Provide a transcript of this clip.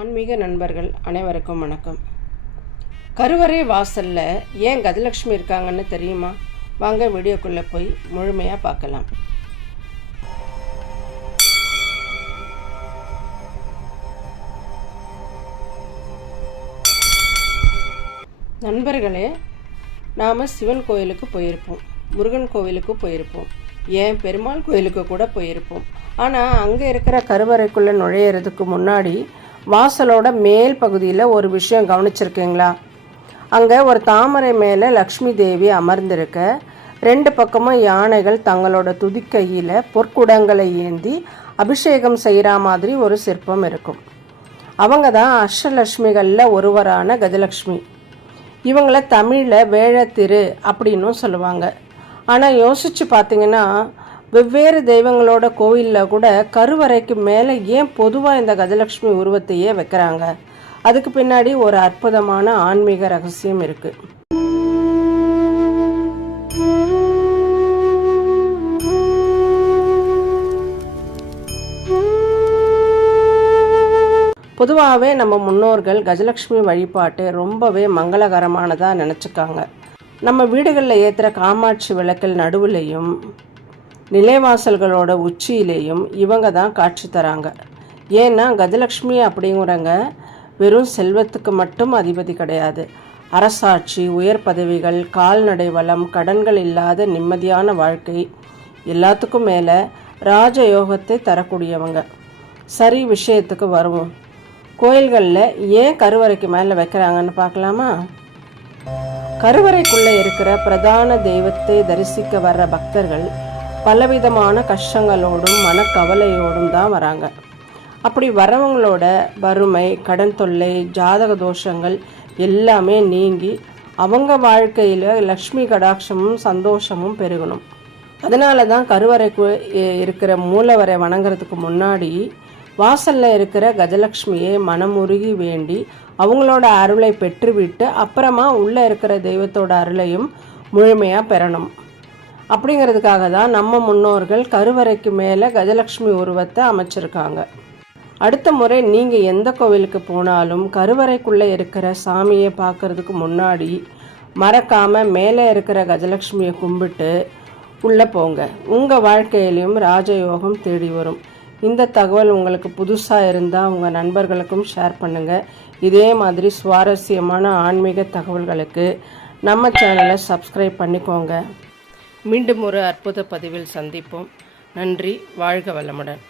ஆன்மீக நண்பர்கள் அனைவருக்கும் வணக்கம். கருவறை வாசல்ல ஏன் கஜலட்சுமி இருக்காங்கன்னு தெரியுமா? வாங்க வீடியோக்குள்ளே போய் முழுமையாக பார்க்கலாம். நண்பர்களே, நாம் சிவன் கோயிலுக்கு போயிருப்போம், முருகன் கோவிலுக்கு போயிருப்போம், ஏன் பெருமாள் கோயிலுக்கு கூட போயிருப்போம். ஆனால் அங்கே இருக்கிற கருவறைக்குள்ளே நுழையிறதுக்கு முன்னாடி வாசலோட மேல் பகுதியில் ஒரு விஷயம் கவனிச்சிருக்கீங்களா? அங்கே ஒரு தாமரை மேலே லக்ஷ்மி தேவி அமர்ந்திருக்க, ரெண்டு பக்கமும் யானைகள் தங்களோட துதிக்கையில் பொற்குடங்களை ஏந்தி அபிஷேகம் செய்கிற மாதிரி ஒரு சிற்பம் இருக்கும். அவங்க தான் அஷ்டலட்சுமிகளில் ஒருவரான கஜலட்சுமி. இவங்கள தமிழில் வேழத்திரு அப்படின்னும் சொல்லுவாங்க. ஆனால் யோசித்து பார்த்தீங்கன்னா, வெவ்வேறு தெய்வங்களோட கோவிலில் கூட கருவறைக்கு மேலே ஏன் பொதுவாக இந்த கஜலட்சுமி உருவத்தையே வைக்கிறாங்க? அதுக்கு பின்னாடி ஒரு அற்புதமான ஆன்மீக ரகசியம் இருக்குது. பொதுவாகவே நம்ம முன்னோர்கள் கஜலட்சுமி வழிபாட்டு ரொம்பவே மங்களகரமானதாக நினச்சிக்காங்க. நம்ம வீடுகளில் ஏற்றுற காமாட்சி விளக்கில் நடுவுலையும் நிலைவாசல்களோட உச்சியிலேயும் இவங்க தான் காட்சி தராங்க. ஏன்னா கஜலட்சுமி அப்படிங்கிறவங்க வெறும் செல்வத்துக்கு மட்டும் அதிபதி கிடையாது. அரசாட்சி, உயர் பதவிகள், கால்நடை வளம், கடன்கள் இல்லாத நிம்மதியான வாழ்க்கை, எல்லாத்துக்கும் மேலே ராஜயோகத்தை தரக்கூடியவங்க. சரி, விஷயத்துக்கு வருவோம். கோயில்களில் ஏன் கருவறைக்கு மேலே வைக்கிறாங்கன்னு பார்க்கலாமா? கருவறைக்குள்ளே இருக்கிற பிரதான தெய்வத்தை தரிசிக்க வர்ற பக்தர்கள் பலவிதமான கஷ்டங்களோடும் மனக்கவலையோடும் தான் வராங்க. அப்படி வரவங்களோட வறுமை, கடன் தொல்லை, ஜாதக தோஷங்கள் எல்லாமே நீங்கி அவங்க வாழ்க்கையில் லக்ஷ்மி கடாட்சமும் சந்தோஷமும் பெருகணும். அதனால தான் கருவறைக்கு இருக்கிற மூலவரை வணங்குறதுக்கு முன்னாடி வாசலில் இருக்கிற கஜலட்சுமியை மனமுருகி வேண்டி அவங்களோட அருளை பெற்றுவிட்டு அப்புறமா உள்ளே இருக்கிற தெய்வத்தோட அருளையும் முழுமையாக பெறணும். அப்படிங்கிறதுக்காக தான் நம்ம முன்னோர்கள் கருவறைக்கு மேலே கஜலட்சுமி உருவத்தை அமைச்சிருக்காங்க. அடுத்த முறை நீங்கள் எந்த கோவிலுக்கு போனாலும் கருவறைக்குள்ளே இருக்கிற சாமியை பார்க்கறதுக்கு முன்னாடி மறக்காமல் மேலே இருக்கிற கஜலட்சுமியை கும்பிட்டு உள்ளே போங்க. உங்கள் வாழ்க்கையிலையும் ராஜயோகம் தேடி வரும். இந்த தகவல் உங்களுக்கு புதுசாக இருந்தால் உங்கள் நண்பர்களுக்கும் ஷேர் பண்ணுங்கள். இதே மாதிரி சுவாரஸ்யமான ஆன்மீக தகவல்களுக்கு நம்ம சேனலை சப்ஸ்கிரைப் பண்ணிக்கோங்க. மீண்டும் ஒரு அற்புத பதிவில் சந்திப்போம். நன்றி. வாழ்க வளமுடன்.